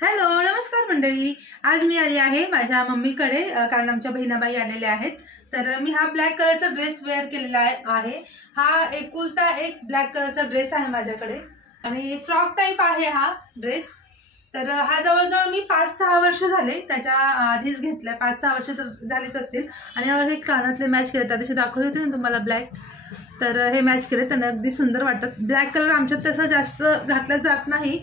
Hello, नमस्कार मंडळी. आज मी आली आहे माझ्या मम्मीकडे, कारण आमच्या बहिणाबाई आलेल्या आहेत. तर मी हा ब्लॅक कलरचा ड्रेस वेअर केलेला आहे. हा एकुलता एक ब्लॅक कलरचा ड्रेस आहे माझ्याकडे आणि फ्रॉक टाईप आहे हा ड्रेस. तर हा जवळजवळ मी 5-6 वर्ष झाले त्याच्या आधीच घेतलाय. 5-6 वर्ष तर झालीच असतील. आणि यावर हे कानातले मॅच केले, त्या दिवशी दाखवले होते ना तुम्हाला ब्लॅक. तर हे मॅच केले, त्यांना अगदी सुंदर वाटतात. ब्लॅक कलर आमच्यात तसा जास्त घातला जात नाही,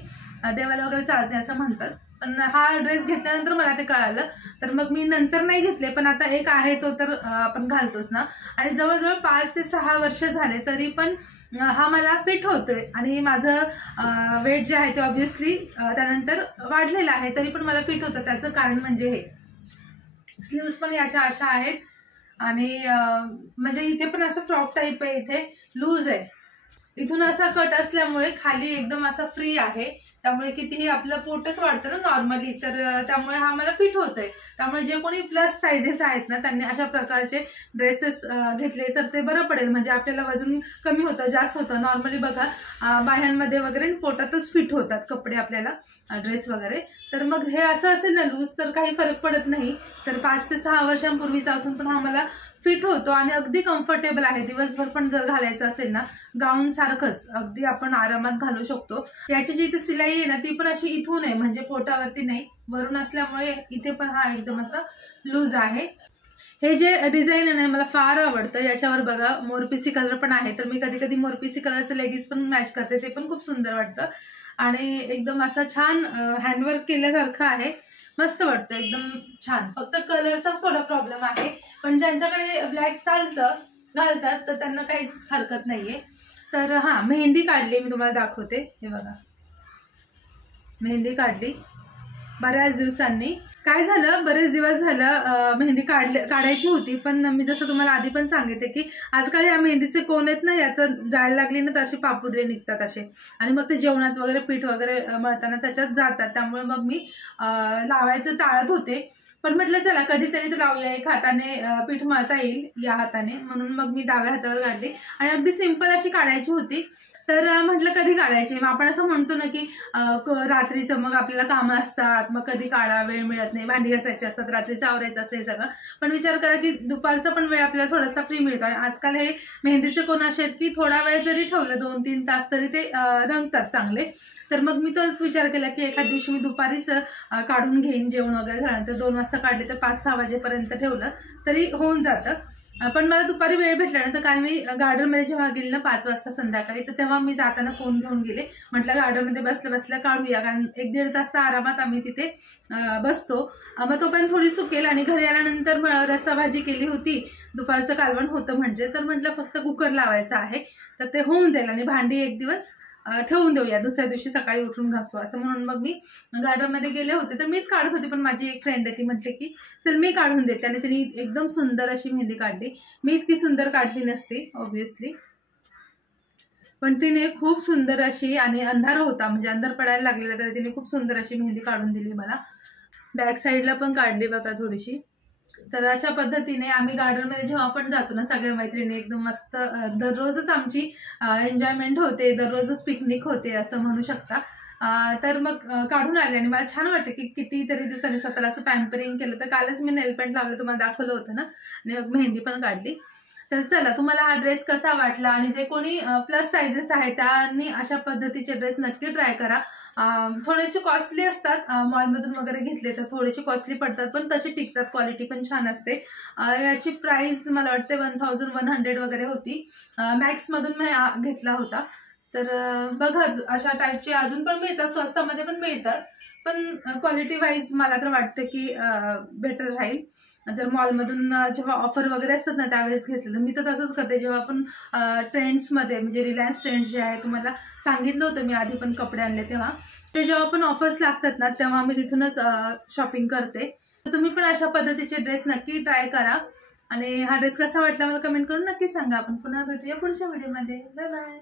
देवाला वगैरे चालते असं म्हणतात. पण हा ड्रेस घेतल्यानंतर मला ते कळालं. तर मग मी नंतर नाही घेतले, पण आता एक आहे तो तर आपण घालतोच ना. आणि जवळजवळ 5 ते 6 वर्ष झाले तरी पण हा मला फिट होतोय. आणि माझं वेट जे आहे ते ऑब्व्हियसली त्यानंतर वाढलेलं आहे, तरी पण मला फिट होतं. त्याचं कारण म्हणजे हे स्लीव्स पण याच्या अशा आहेत. आणि म्हणजे इथे पण असं फ्रॉक टाईप आहे, इथे लूज आहे. इथून असा कट असल्यामुळे खाली एकदम असा फ्री आहे. त्यामुळे कितीही आपलं पोटच वाढतं ना नॉर्मली, तर त्यामुळे हा मला फिट होतोय. त्यामुळे जे कोणी प्लस सायझेस आहेत ना, त्यांनी अशा प्रकारचे ड्रेसेस घेतले तर ते बरं पडेल. म्हणजे आपल्याला वजन कमी होतं, जास्त होतं. नॉर्मली बघा बाह्यांमध्ये वगैरे पोटातच फिट होतात कपडे आपल्याला, ड्रेस वगैरे. तर मग हे असं असेल ना लूज, तर काही फरक पडत नाही. तर 5 ते 6 वर्षांपूर्वीचा असून पण हा मला फिट होतो आणि अगदी कम्फर्टेबल आहे. दिवसभर पण जर घालायचं असेल ना, गाऊन सारखंच अगदी आपण आरामात घालू शकतो. याची जी इथे सिलाई आहे ना, ती पण अशी इथून आहे, म्हणजे पोटावरती नाही, वरून असल्यामुळे इथे पण हा एकदम असा लूज आहे. हे जे डिझाईन आहे ना, मला फार आवडतं. याच्यावर बघा मोरपिसी कलर पण आहे, तर मी कधी कधी मोरपिसी कलरचं लेगीज पण मॅच करते, ते पण खूप सुंदर वाटतं. आणि एकदम असं छान हँडवर्क केल्यासारखं आहे, मस्त वाटतं, एकदम छान. फक्त कलरचाच थोडा प्रॉब्लेम आहे, पण ज्यांच्याकडे ब्लॅक चालतं घालतात तर त्यांना काहीच हरकत नाहीये. तर हां, मेहंदी काढली मी तुम्हाला दाखवते. हे बघा, मेहंदी काढली बऱ्याच दिवसांनी. काय झालं, बरेच दिवस झालं मेहंदी काढायची होती, पण मी जसं तुम्हाला आधी पण सांगितले की आजकाल या मेहंदीचे कोण आहेत ना, याचं जायला लागली ना, तशी पापुद्रे निघतात असे. आणि मग ते जेवणात वगैरे पीठ वगैरे मळताना त्याच्यात जातात. त्यामुळे मग मी लावायचं टाळत होते. पण म्हटलं चला कधीतरी तर लावूया, एक हाताने पीठ मळता येईल या हाताने, म्हणून मग मी डाव्या हातावर काढली. आणि अगदी सिंपल अशी काढायची होती. तर म्हटलं कधी काढायची. मग आपण असं म्हणतो ना की रात्रीचं मग आपल्याला कामं असतात, मग कधी काढा, वेळ मिळत नाही, भांडी घासायची असतात, रात्रीचं आवरायचं असतं, हे सगळं. पण विचार करा की दुपारचा पण वेळ आपल्याला थोडासा फ्री मिळतो. आणि आजकाल हे मेहंदीचे कोण असे आहेत की थोडा वेळ जरी ठेवलं, 2-3 तास, तरी ते रंगतात चांगले. तर मग मी तोच विचार केला की एखाद दिवशी मी दुपारीच काढून घेईन, जेवण वगैरे झाल्यानंतर. 2 वाजता काढले तर 5-6 वाजेपर्यंत ठेवलं तरी होऊन जातं. पण मला दुपारी वेळ भेटल्यानंतर, कारण मी गार्डनमध्ये जेव्हा गेली ना 5 वाजता संध्याकाळी, तर तेव्हा मी जाताना फोन घेऊन गेले. म्हटलं गार्डनमध्ये बसल्या बसल्या काढूया, कारण 1-1.5 तास तर आरामात आम्ही तिथे बसतो. मग तोपर्यंत थोडी सुकेल. आणि घरी आल्यानंतर रस्सा भाजी केली होती, दुपारचं कालवण होतं म्हणजे. तर म्हटलं फक्त कुकर लावायचं आहे, तर ते होऊन जाईल. आणि भांडी एक दिवस ठेवून देऊया, दुसऱ्या दिवशी सकाळी उठून घासू, असं म्हणून मग मी गार्डनमध्ये गेले होते. तर मीच काढत होते, पण माझी एक फ्रेंड आहे, ती म्हटली की चल मी काढून देते. आणि तिने एकदम सुंदर अशी मेहंदी काढली. मी इतकी सुंदर काढली नसती ऑब्व्हियसली, पण तिने खूप सुंदर अशी, आणि अंधार होता, म्हणजे अंधार पडायला लागलेला, तरी तिने खूप सुंदर अशी मेहंदी काढून दिली मला. बॅक साईडला पण काढली बघा थोडीशी. तर अशा पद्धतीने आम्ही गार्डनमध्ये जेव्हा आपण जातो ना सगळ्या मैत्रिणी, एकदम मस्त दररोजच आमची एन्जॉयमेंट होते, दररोजच पिकनिक होते असं म्हणू शकता. तर मग काढून आले आणि मला छान वाटलं की कितीतरी दिवसांनी स्वतःला असं पॅम्परिंग केलं. तर कालच मी नेल पेंट लावलं, तुम्हाला दाखवलं होतं ना, आणि मग मेहंदी पण काढली. तर चला, तुम्हाला हा ड्रेस कसा वाटला? आणि जे कोणी प्लस सायझेस आहे त्यांनी अशा पद्धतीचे ड्रेस नक्की ट्राय करा. थोडेसे कॉस्टली असतात, मॉलमधून वगैरे घेतले तर थोडेसे कॉस्टली पडतात, पण तसे टिकतात, क्वालिटी पण छान असते. याची प्राइस मला वाटते 1100 वगैरे होती. मॅक्समधून मी घेतला होता. तर बघा, अशा टाईपचे अजून पण मिळतात, स्वस्तामध्ये पण मिळतात, पण क्वालिटी वाईज मला तर वाटतं की बेटर राहील. जर मॉलमधून जेव्हा ऑफर वगैरे असतात ना त्यावेळेस घेतलं. मी तर तसंच करते, जेव्हा आपण ट्रेंड्समध्ये, म्हणजे रिलायन्स ट्रेंड्स जे आहे, तुम्हाला सांगितलं होतं मी आधी पण कपडे आणले तेव्हा, ते जेव्हा पण ऑफर्स लागतात ना, तेव्हा मी तिथूनच शॉपिंग करते. तर तुम्ही पण अशा पद्धतीचे ड्रेस नक्की ट्राय करा. आणि हा ड्रेस कसा वाटला मला कमेंट करून नक्की सांगा. आपण पुन्हा भेटूया पुढच्या व्हिडिओमध्ये. Bye bye.